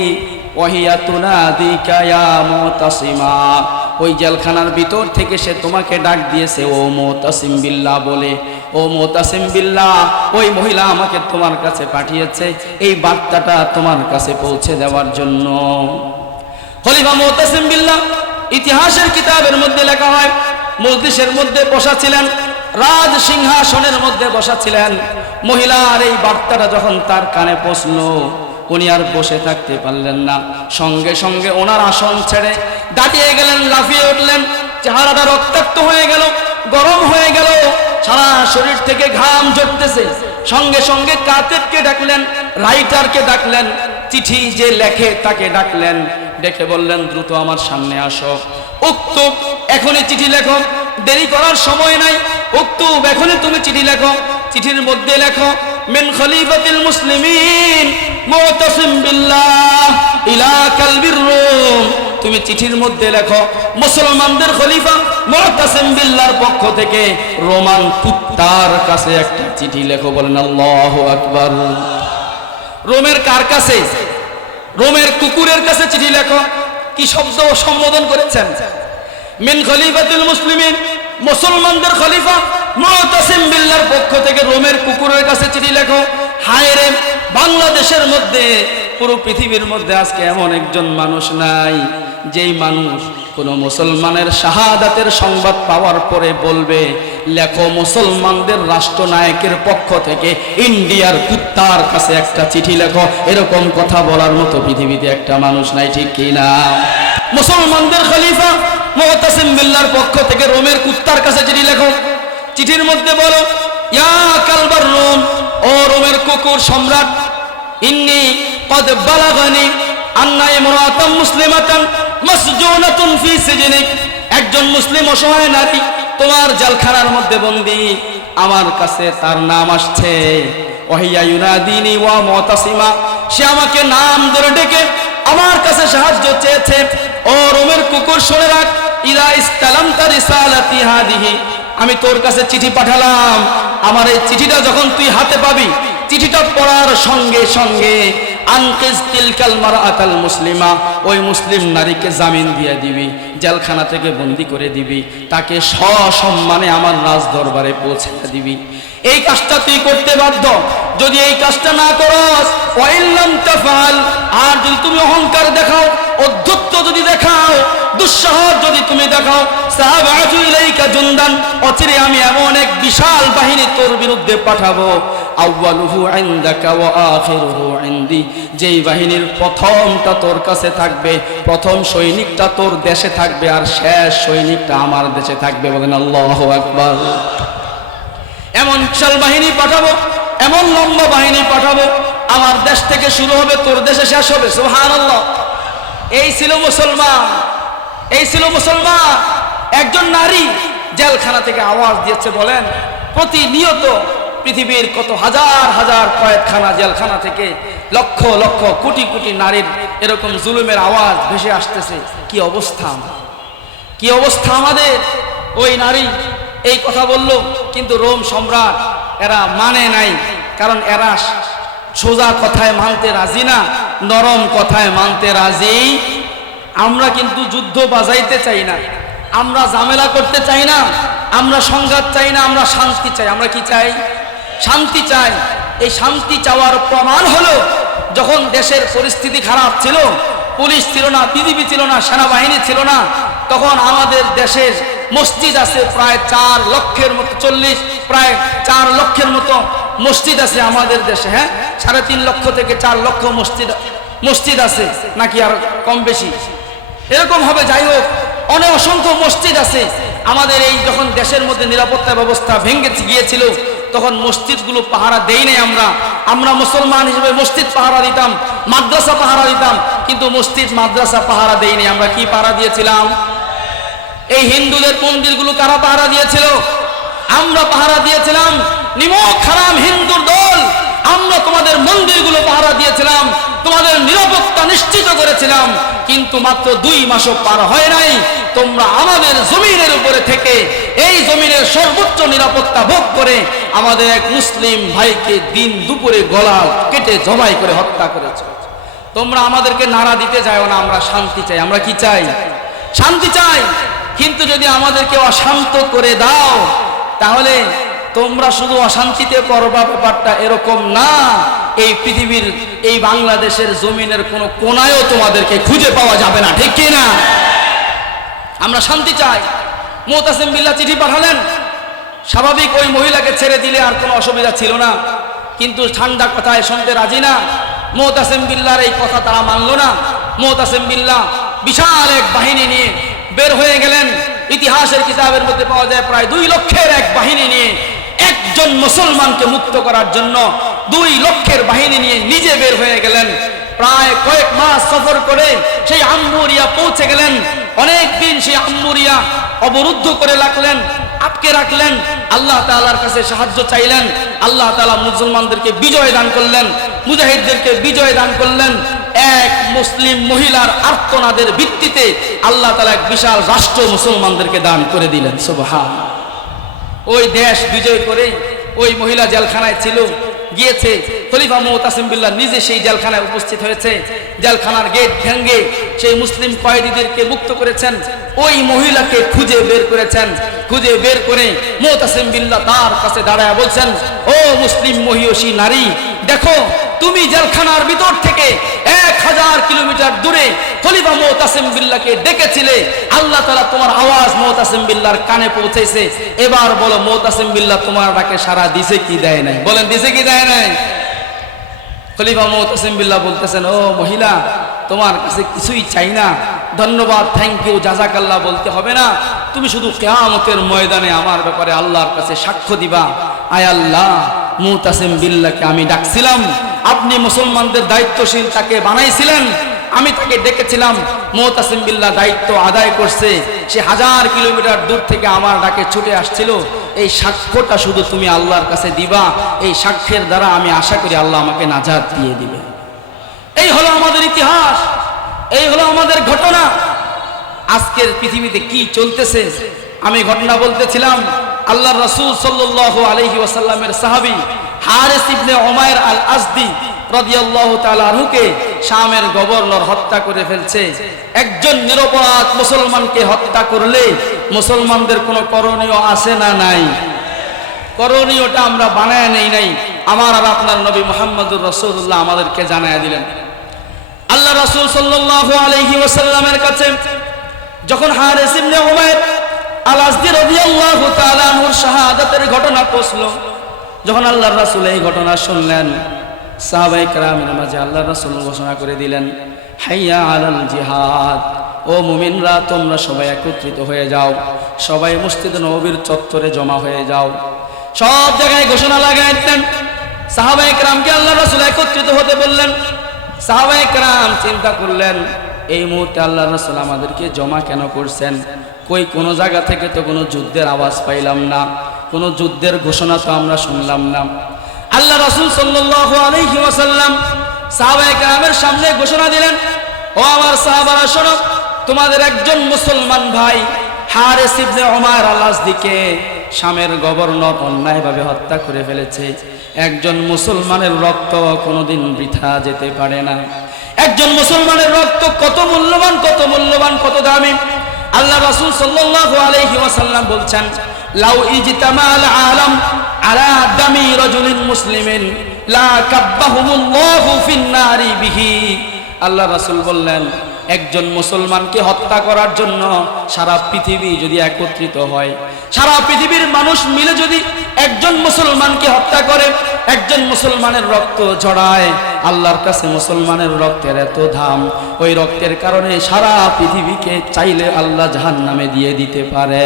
ওয়াহিয়া তুনাদিকা ইয়া মুতাসিমা, ওই জেলখানার ভিতর থেকে সে তোমাকে ডাক দিয়েছে ও মুতাসিম বিল্লাহ বলে। ও মুতাসিম বিল্লাহ, ওই মহিলা আমাকে তোমার কাছে পাঠিয়েছে এই বার্তাটা তোমার কাছে পৌঁছে দেওয়ার জন্য। খলিফা মুতাসিম বিল্লাহ, ইতিহাসের কিতাবের মধ্যে লেখা হয়, মজলিসের মধ্যে বসা ছিলেন, রাজ সিংহাসনের মধ্যে বসা ছিলেন। মহিলার এই বার্তাটা যখন তার কানে পৌঁছলো, উনি আর বসে থাকতে পারলেন না। সঙ্গে সঙ্গে ওনার আসন ছেড়ে দাঁড়িয়ে গেলেন, লাফিয়ে উঠলেন। চেহারাটা রক্তাক্ত হয়ে গেল, গরম হয়ে গেল, সারা শরীর থেকে ঘাম ঝরতেছে। সঙ্গে সঙ্গে কাতেবকে ডাকলেন, রাইটারকে ডাকলেন, চিঠি যে লেখে তাকে ডাকলেন। ডেকে বললেন, দ্রুত আমার সামনে আসো। উক্তুব, এখনই চিঠি লেখো, দেরি করার সময় নাই। উক্তুব, এখনই তুমি চিঠি লেখো। চিঠির মধ্যে লেখো, মিন খলিফাতিল মুসলিমিন মুতাসিম বিল্লাহ ইলা কালবির রোম। তুমি চিঠির মধ্যে লেখো, মুসলমানদের খলিফা মুতাসিম বিল্লাহর পক্ষ থেকে রোমান কুত্তার কাছে একটা চিঠি লেখো। বলেন আল্লাহু আকবার। রোমের কার কাছে? রোমের কুকুরের কাছে চিঠি লেখো। কি শব্দ সম্বোধন করেছেন? মিন খলিফাতিল মুসলিমিন, মুসলমানদের খলিফা মুতাসিম বিল্লাহর পক্ষ থেকে রোমের কুকুরের কাছে চিঠি লেখো। হায় রে, বাংলাদেশের মধ্যে, পুরো পৃথিবীর মধ্যে আজকে এমন একজন মানুষ নাই যেই মানুষ কোন মুসলমানের শাহাদাতের সংবাদ পাওয়ার পরে বলবে, লেখো মুসলমানদের রাষ্ট্রনায়কের পক্ষ থেকে ইন্ডিয়ার কুত্তার কাছে একটা চিঠি লেখো। এরকম কথা বলার মতো পৃথিবীতে একটা মানুষ নাই, ঠিক কি না? মুসলমানদের খলিফা মুতাসিম বিল্লাহর পক্ষ থেকে রোমের কুত্তার কাছে চিঠি লেখো। চিঠির মধ্যে বলো, ইয়া কালবার রোম, ও রোমের কুকুর সম্রাট, ইন্নী কদ বালাগানি আন্না ইমরাতাম মুসলিমাতান মাসজুনাতুন ফি সিজনিক, একজন মুসলিম অসহায় নারী তোমার জেলখানার মধ্যে বন্দী, আমার কাছে তার নাম আসছে, ওয়াহিয়া ইউনাদিনী ওয়া মুতাসিমা, সে আমাকে নাম ধরে ডেকে আমার কাছে সাহায্য চেয়েছে। ও রোমের কুকুর শুনে রাখ, ইলা ইসতালামতা রিসালাতি হাদিহি, আমি তোর কাছে চিঠি পাঠালাম, আমার এই চিঠিটা যখন তুই হাতে পাবি, চিঠিটা পড়ার সঙ্গে সঙ্গে আনকিজ তিলকাল মারআতাল মুসলিমা, ওই মুসলিম নারীকে জামিন দিয়ে দিবি, জেলখানা থেকে বন্দি করে দিবি, তাকে সসম্মানে আমার রাজ দরবারে পৌঁছে দিবি। এই কাজটা তুই করতে বাধ্য, যদি এই কাজটা না করস, ওয়াইল্লাম তাফআল, আর যদি তুমি অহংকার দেখাও, অধ্যত্ব যদি দেখাও, দুঃসাহস যদি তুমি দেখাও, সাহাবাজু ইলাইকা জুনদান, অচিরে আমি এমন এক বিশাল বাহিনী তোর বিরুদ্ধে পাঠাবো, আউয়ালুহু ইনদাকা ওয়া আখিরুহু ইনদি, যেই বাহিনীর প্রথমটা তোর কাছে থাকবে, প্রথম সৈনিকটা তোর দেশে থাকবে, আর শেষ সৈনিকটা আমার দেশে থাকবে। বলেন আল্লাহু আকবার। এমন বিশাল বাহিনী পাঠাবো, এমন লম্বা বাহিনী পাঠাবো, আমার দেশ থেকে শুরু হবে, তোর দেশে শেষ হবে। সুবহানাল্লাহ। এই ছিল মুসলমান, এই ছিল মুসলমান। একজন নারী জেলখানা থেকে আওয়াজ দিয়েছে, বলেন প্রতিনিয়ত পৃথিবীর কত হাজার হাজার কয়েকখানা জেলখানা থেকে লক্ষ লক্ষ কোটি কোটি নারীর এরকম জুলুমের আওয়াজ ভেসে আসতেছে। কি অবস্থা, কি অবস্থা আমাদের। ওই নারী এই কথা বলল, কিন্তু রোম সম্রাট এরা মানে নাই, কারণ এরা সোজা কথায় মানতে রাজি না, নরম কথায় মানতে রাজি। আমরা কিন্তু যুদ্ধ বাজাইতে চাই না, আমরা ঝামেলা করতে চাই না, আমরা সংঘাত চাই না, আমরা শান্তি চাই। আমরা কি চাই? শান্তি চাই। এই শান্তি চাওয়ার প্রমাণ হলো, যখন দেশের পরিস্থিতি খারাপ ছিল, পুলিশ ছিল না, বিজিবি ছিল না, সেনাবাহিনী ছিল না, তখন আমাদের দেশের মসজিদ আছে প্রায় 4 লক্ষের মতো, প্রায় 4 লক্ষের মতো মসজিদ আছে আমাদের দেশে। হ্যাঁ, 3.5 লক্ষ থেকে 4 লক্ষ মসজিদ আছে, নাকি আর কম বেশি এরকম হবে। যাই হোক, অনেক অসংখ্য মসজিদ আছে আমাদের। এই যখন দেশের মধ্যে নিরাপত্তা ব্যবস্থা ভেঙে গিয়েছিল, তখন মসজিদগুলো পাহারা দেই নাই আমরা মুসলমান হিসেবে মসজিদ পাহারা দিতাম, মাদ্রাসা পাহারা দিতাম, কিন্তু মসজিদ মাদ্রাসা পাহারা দেই নাই। আমরা কি পাহারা দিয়েছিলাম? এই হিন্দুদের মন্দিরগুলো কারা পাহারা দিয়েছিল? আমরা পাহারা দিয়েছিলাম। নিমক হারাম হিন্দুর দল, আমরা তোমাদের মন্দিরগুলো পাহারা দিয়েছিলাম, তোমাদের নিরাপত্তা নিশ্চিত করেছিলাম। কিন্তু মাত্র 2 মাসও পার হয় নাই, তোমরা আমাদের জমিনের উপরে থেকে এই জমিনের সর্বোচ্চ নিরাপত্তা ভোগ করে আমাদের এক মুসলিম ভাইকে দিন দুপুরে গলা কেটে জবাই করে হত্যা করেছো। তোমরা আমাদেরকে নাড়া দিতে যাও না, আমরা শান্তি চাই। আমরা কি চাই? শান্তি চাই। কিন্তু যদি আমাদেরকে অশান্ত করে দাও, তাহলে তোমরা শুধু অশান্তিতে পড়বা, ব্যাপারটা এরকম না। এই পৃথিবীর, এই বাংলাদেশের জমিনের কোনো কোনায়ও তোমাদেরকে খুঁজে পাওয়া যাবে না, ঠিক কি না? আমরা শান্তি চাই। মুতাসিম বিল্লাহ চিঠি পাঠালেন, স্বাভাবিক ওই মহিলাকে ছেড়ে দিলে আর কোনো অসুবিধা ছিল না, কিন্তু ঠান্ডা কথায় শুনতে রাজি না। মুতাসিম বিল্লাহর এই কথা তারা মানল না। মুতাসিম বিল্লাহ বিশাল এক বাহিনী নিয়ে বের হয়ে গেলেন। ইতিহাসের কিতাবের মধ্যে পাওয়া যায় প্রায় 2 লক্ষের এক বাহিনী নিয়ে একজন মুসলমানকে মুক্ত করার জন্য 2 লক্ষের বাহিনী নিয়ে নিজে বের হয়ে গেলেন। প্রায় কয়েক মাস সফর করে সেই আম্মুরিয়া পৌঁছে গেলেন। অনেক দিন সেই আম্মুরিয়া অবরুদ্ধ করে রাখলেন, আটকে রাখলেন। আল্লাহ তাআলার কাছে সাহায্য চাইলেন। আল্লাহ তাআলা মুসলমানদেরকে বিজয় দান করলেন, মুজাহিদদেরকে বিজয় দান করলেন। এক মুসলিম মহিলার আর্তনাদের ভিত্তিতে আল্লাহ তাআলা এক বিশাল রাষ্ট্র মুসলমানদেরকে দান করে দিলেন। সুবহানাল্লাহ। ওই দেশ বিজয় করে ওই মহিলা জেলখানায় ছিল, গিয়েছে। খলিফা মুতাসিম বিল্লাহ নিজে সেই জেলখানায় উপস্থিত হয়েছে। জেলখানার গেট ভেঙে সেই মুসলিম কয়েদিদেরকে মুক্ত করেছেন। ওই মহিলাকে খুঁজে বের করেছেন। খুঁজে বের করে মুতাসিম বিল্লাহ তার কাছে দাঁড়ায় বলছেন, ও মুসলিম মহিয়সী নারী, দেখো তুমি জেলখানার ভিতর থেকে 1000 কিলোমিটার দূরে খলিফা মুতাসিম বিল্লাহকে ডেকেছিলে। আল্লাহ তাআলা তোমার আওয়াজ মুতাসিম বিল্লাহর কানে পৌঁছেছে। এবার বলো মুতাসিম বিল্লাহ তোমার ডাকে সাড়া দিছে কি দেয় নাই? বলেন দিছে কি দেয় নাই? খলিফা মুতাসিম বিল্লাহ বলতেছেন, ও মহিলা, তোমার কাছে কিছুই চাই না, ধন্যবাদ, থ্যাংক ইউ, জাযাকাল্লাহ বলতে হবে না। তুমি শুধু কিয়ামতের ময়দানে আমার ব্যাপারে আল্লাহর কাছে সাক্ষ্য দিবা, আয় আল্লাহ, মুতাসিম বিল্লাহকে আমি ডাকছিলাম, আপনি মুসলমানদের দায়িত্বশীল তাকে বানাইছিলেন, আমি তাকে ডেকেছিলাম, মুতাসিম বিল্লাহ দায়িত্ব আদায় করছে, সে 1000 কিলোমিটার দূর থেকে আমার ডাকে ছুটে আসছিল। এই সাক্ষ্যটা শুধু তুমি আল্লাহর কাছে দিবা, এই সাক্ষ্যের দ্বারা আমি আশা করি আল্লাহ আমাকে নাজাত দিয়ে দিবে। এই হলো আমাদের ইতিহাস, এই হলো আমাদের ঘটনা। আজকের পৃথিবীতে কি চলতেছে আমি ঘটনা বলতেছিলাম। আল্লাহর রাসূল সাল্লাল্লাহু আলাইহি ওয়াসাল্লামের সাহাবী হারিস ইবনে উমাইর আল আজদি রাদিয়াল্লাহু তাআলা আনহুকে শামের গভর্নর হত্যা করে ফেলছে। একজন নিরপরাধ মুসলমানকে হত্যা করলে মুসলমানদের কোনো করণীয় আছে না নাই? করণীয়টা আমরা বানায় নেই নাই, আমার আর আপনার নবী মুহাম্মদুর রাসূলুল্লাহ আমাদেরকে জানায় দিলেন। আল্লাহ রাসূল সাল্লাল্লাহু আলাইহি ওয়াসাল্লামের কাছে যখন হারিস ইবনে উমাইর আল আজদি রাদিয়াল্লাহু তাআলা আনহুর শাহাদাতের ঘটনা পৌঁছলো, যখন আল্লাহর রাসূল এই ঘটনা শুনলেন, সাহাবায়ে কেরামের মাঝে আল্লাহর রাসূল ঘোষণা করে দিলেন, হাইয়া আলাল জিহাদ, ও মুমিনরা তোমরা সবাই একত্রিত হয়ে যাও, সবাই মসজিদ নববীর চত্বরে জমা হয়ে যাও। সব জায়গায় ঘোষণা লাগাই দিলেন। সাহাবায়ে কেরামকে আল্লাহর রাসূল একত্রিত হতে বললেন। সাহাবায়ে কেরাম চিন্তা করলেন, এই মুহূর্তে আল্লাহর রাসূল আমাদেরকে জমা কেন করছেন? কই কোনো জায়গা থেকে তো কোনো যুদ্ধের আওয়াজ পাইলাম না, কোনো যুদ্ধের ঘোষণা তো আমরা শুনলাম না। আল্লাহ রাসূল সাল্লাল্লাহু আলাইহি ওয়াসাল্লাম সাহাবায়ে কেরামের সামনে ঘোষণা দিলেন, ও আমার সাহাবারা শোনো, তোমাদের একজন মুসলমান ভাই হারিস ইবনে উমাইর আল আজদিকে শামের গভর্নর অন্যায়ভাবে হত্যা করে ফেলেছে। একজন মুসলমানের রক্ত কোনোদিন বৃথা যেতে পারে না। একজন মুসলমানের রক্ত কত মূল্যবান, কত মূল্যবান, কত দামি। আল্লাহ রাসূল সাল্লাল্লাহু আলাইহি ওয়াসাল্লাম বলছেন, লাউ ইজতামাল আলাম আলা দামি রাজুলিন মুসলিমিন লা কাব্বাহুমুল্লাহু ফিন নারি বিহি। আল্লাহ রাসূল বললেন, একজন মুসলমানকে হত্যা করার জন্য সারা পৃথিবী যদি একত্রিত হয়, সারা পৃথিবীর মানুষ মিলে যদি একজন মুসলমানকে হত্যা করে, একজন মুসলমানের রক্ত ঝরায়, আল্লাহর কাছে মুসলমানের রক্তের এত দাম, ওই রক্তের কারণে সারা পৃথিবীকে চাইলে আল্লাহ জাহান্নামে দিয়ে দিতে পারে।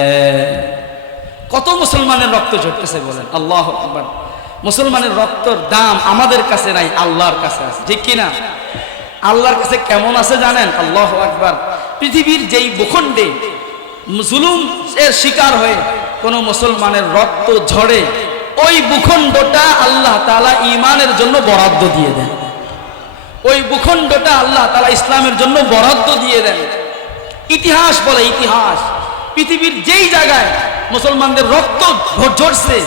কত মুসলমানের রক্ত ঝরতেছে বলেন, আল্লাহু আকবার। মুসলমানের রক্তের দাম আমাদের কাছে নাই, আল্লাহর কাছে আছে, ঠিক কিনা? আল্লাহর কাছে কেমন আছে জানেন? আল্লাহু আকবার। পৃথিবীর যেই ভূখণ্ডে জুলুম এর শিকার হয়ে কোন মুসলমানের রক্ত ঝরে, ওই ভূখণ্ডটা আল্লাহ তাআলা ঈমানের জন্য বরাদ্দ দিয়ে দেন। ওই ভূখণ্ডটা আল্লাহ তাআলা ইসলামের জন্য বরাদ্দ দিয়ে দেন। ইতিহাস বলে, ইতিহাস পৃথিবীর যেই জায়গায় মুসলমানদের রক্ত ঝরছে,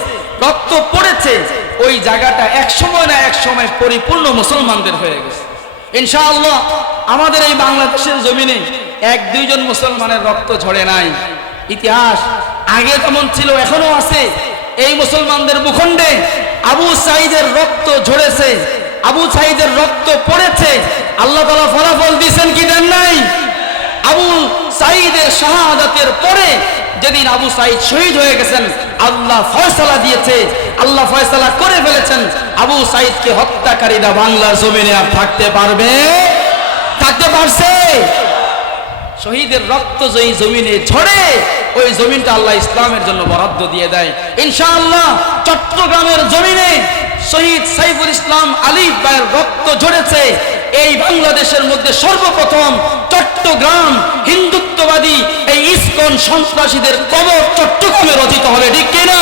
রক্ত পড়েছে, ওই জায়গাটা এক সময় না এক সময় পরিপূর্ণ মুসলমানদের হয়ে গেছে। ইনশাআল্লাহ আমাদের এই বাংলাদেশের জমিনে 1-2 জন মুসলমানের রক্ত ঝরে নাই। ইতিহাস আগে যেমন ছিল এখনো আছে। এই মুসলমানদের ভূখণ্ডে আবু সাঈদের রক্ত ঝরেছে, আবু সাঈদের রক্ত পড়েছে। আল্লাহ তাআলা ফলাফল দিয়েছেন কি দেন নাই? আবু সাঈদের শাহাদাতের পরে যেদিন আবু সাঈদ শহীদ হয়ে গেছেন, আল্লাহ ফয়সালা দিয়েছে, আল্লাহ ফয়সালা করে ফেলেছেন, আবু সাঈদকে হত্যাকারীরা বাংলার জমিনে আর থাকতে পারবে? থাকতে পারছে? শহীদের রক্ত যেই জমিনে ঝরে, ওই জমিনটা আল্লাহ ইসলামের জন্য বরাদ্দ দিয়ে দেয়। ইনশাআল্লাহ চট্টগ্রামের জমিনে শহীদ সাইফুল ইসলাম আলিফ ভাইয়ের রক্ত ঝরেছে। এই বাংলাদেশের মধ্যে সর্বপ্রথম চট্টগ্রাম হিন্দুত্ববাদী এই ইসকন সন্ত্রাসীদের কবর চট্টগ্রামে রচিত হবে, ঠিক কিনা?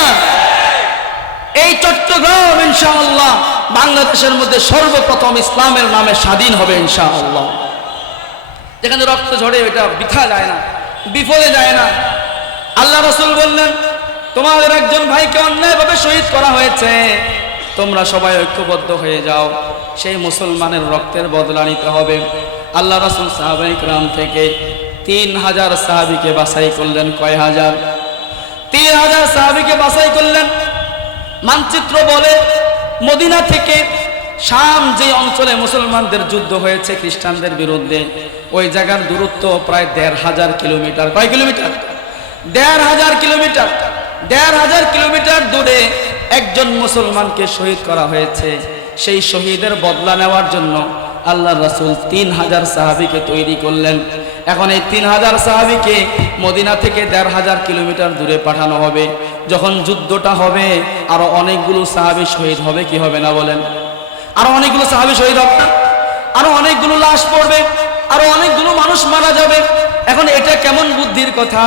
এই চট্টগ্রাম ইনশাআল্লাহ বাংলাদেশের মধ্যে সর্বপ্রথম ইসলামের নামে স্বাধীন হবে ইনশাআল্লাহ। যেখানে রক্ত ঝরে ওইটা বৃথা যায় না, বিফলে যায় না। আল্লাহ রাসূল বললেন, তোমাদের একজন ভাইকে অন্যায়ভাবে শহীদ করা হয়েছে, তোমরা সবাই ঐক্যবদ্ধ হয়ে যাও, সেই মুসলমানের রক্তের বদলা নিতে হবে। আল্লাহ রাসূল সাহাবায়ে কেরাম থেকে 3000 সাহাবীকে বাছাই করলেন। কয় হাজার? 3000 সাহাবীকে বাছাই করলেন। মানচিত্র বলে মদিনা থেকে শাম যে অঞ্চলে মুসলমানদের যুদ্ধ হয়েছে খ্রিস্টানদের বিরুদ্ধে, ওই জায়গার দূরত্ব প্রায় 1500 কিলোমিটার। কয় কিলোমিটার? 1500 কিলোমিটার। 1500 কিলোমিটার দূরে একজন মুসলমানকে শহীদ করা হয়েছে। সেই শহীদের বদলা নেওয়ার জন্য আল্লাহর রাসূল 3000 সাহাবীকে তৈরি করলেন। এখন এই 3000 সাহাবীকে মদিনা থেকে 1500 কিলোমিটার দূরে পাঠানো হবে। যখন যুদ্ধটা হবে আরো অনেকগুলো সাহাবী শহীদ হবে কি হবে না বলেন? আরো অনেকগুলো সাহাবী শহীদ হবে না? আরো অনেকগুলো লাশ পড়বে, আরো অনেকগুলো মানুষ মারা যাবে। এখন এটা কেমন বুদ্ধির কথা?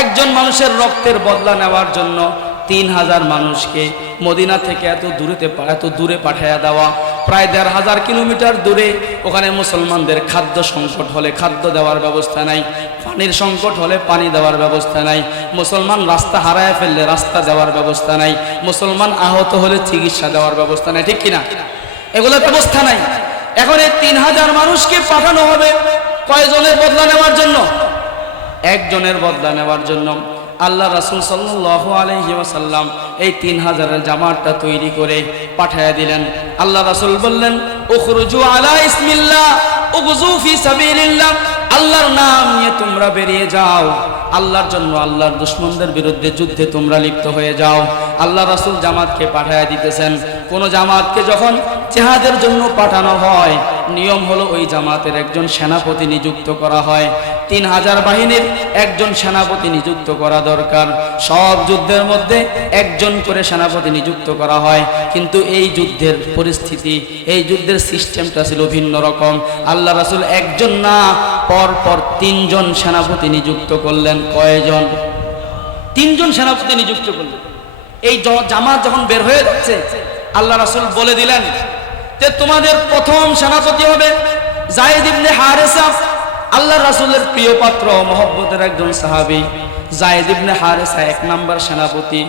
একজন মানুষের রক্তের বদলা নেওয়ার জন্য 3000 মানুষকে মদিনা থেকে এত দূরে পাঠায়া দেওয়া, প্রায় 1500 কিলোমিটার দূরে। ওখানে মুসলমানদের খাদ্য সংকট হলে খাদ্য দেওয়ার ব্যবস্থা নাই, পানির সংকট হলে পানি দেওয়ার ব্যবস্থা নাই, মুসলমান রাস্তা হারায় ফেললে রাস্তা দেওয়ার ব্যবস্থা নাই, মুসলমান আহত হলে চিকিৎসা দেওয়ার ব্যবস্থা নাই, ঠিক কিনা? এগুলোর ব্যবস্থা নাই। এখন এই 3000 মানুষকে পাঠানো হবে কয়জনের বদলা নেওয়ার জন্য? একজনের বদলা নেওয়ার জন্য। আল্লাহ রাসূল সাল্লাল্লাহু আলাইহি ওয়াসাল্লাম এই 3000-এর জামাতটা তৈরি করে পাঠিয়ে দিলেন। আল্লাহ রাসূল বললেন, উখরুজু আলা ইসমিল্লাহ উগজু ফি সাবিলিল্লাহ, আল্লাহর নাম নিয়ে তোমরা বেরিয়ে যাও, আল্লাহর জন্য আল্লাহর দুশমনদের বিরুদ্ধে যুদ্ধে তোমরা লিপ্ত হয়ে যাও। আল্লাহ রাসূল জামাতকে পাঠিয়ে দিতেছেন। কোন জামাতকে যখন জিহাদের জন্য পাঠানো হয়, নিয়ম হলো ওই জামাতের একজন সেনাপতি নিযুক্ত করা হয়। 3000 বাহিনীর একজন সেনাপতি নিযুক্ত করা দরকার। সব যুদ্ধের মধ্যে একজন করে সেনাপতি নিযুক্ত করা হয়, কিন্তু এই যুদ্ধের পরিস্থিতি, এই যুদ্ধের সিস্টেমটা ছিল ভিন্ন রকম। আল্লাহ রাসূল একজন না, পরপর 3 জন সেনাপতি নিযুক্ত করলেন। কয়জন? 3 জন সেনাপতি নিযুক্ত করলেন। এই জামাত যখন বের হয়ে যাচ্ছে, আল্লাহ রাসূল বলে দিলেন যে তোমাদের প্রথম সেনাপতি হবে যায়েদ ইবনে হারেসা। আল্লাহ রাসূলের প্রিয় পাত্র, মহব্বতের একজন সাহাবী যায়েদ ইবনে হারেসা 1 নম্বর সেনাপতি।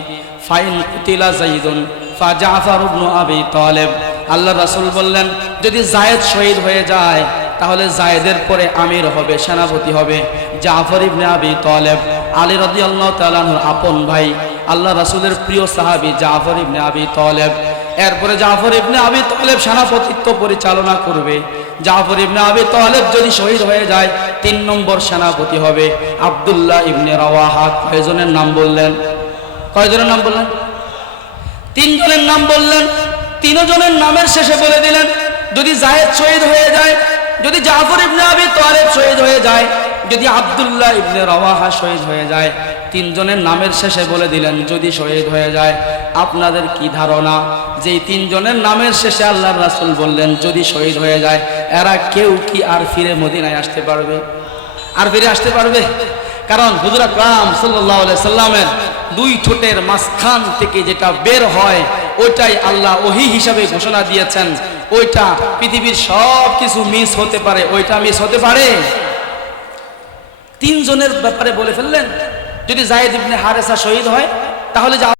ফাইন কুতিলা যায়েদুন ফা জাফর ইবনে আবি তালেব। আল্লাহ রাসূল বললেন, যদি যায়েদ শহীদ হয়ে যায় তাহলে যায়েদের পরে আমির হবে, সেনাপতি হবে জাফর ইবনে আবি তালেব, আলী রাদিয়াল্লাহু তাআলা আনহুর আপন ভাই, আল্লাহ রাসূলের প্রিয় সাহাবী জাফর ইবনে আবি তালেব। এরপরে জাফর ইবনে আবি তালেব সেনাপতিত্ব পরিচালনা করবে। জাফর ইবনে আবি তালেব যদি শহীদ হয়ে যায়, 3 নম্বর সেনাপতি হবে আব্দুল্লাহ ইবনে রাওয়াহা। কয়জনের নাম বললেন? কয়জনের নাম বললেন? 3 জনের নাম বললেন। 3 জনের নামের শেষে বলে দিলেন, যদি যায়েদ শহীদ হয়ে যায়, যদি জাফর ইবনে আবি তালেব শহীদ হয়ে যায়, যদি আব্দুল্লাহ ইবনে রাওয়াহা শহীদ হয়ে যায়, 3 জনের নামের শেষে বলে দিলেন যদি শহীদ হয়ে যায়। আপনাদের কি ধারণা যে 3 জনের নামের শেষে আল্লাহর রাসূল বললেন যদি শহীদ হয়ে যায়, এরা কেউ কি আর ফিরে মদিনায় আসতে পারবে? আর ফিরে আসতে পারবে? কারণ হুজুর আকরাম সাল্লাল্লাহু আলাইহি সাল্লামের 2 ঠোঁটের মাঝখান থেকে যেটা বের হয় ওইটাই আল্লাহ ওহী হিসাবে ঘোষণা দিয়েছেন। ওইটা পৃথিবীর সব কিছু মিস হতে পারে, ওইটা মিস হতে পারে? 3 জনের ব্যাপারে বলে ফেললেন, যদি যায়েদ ইবনে হারেসা শহীদ হয় তাহলে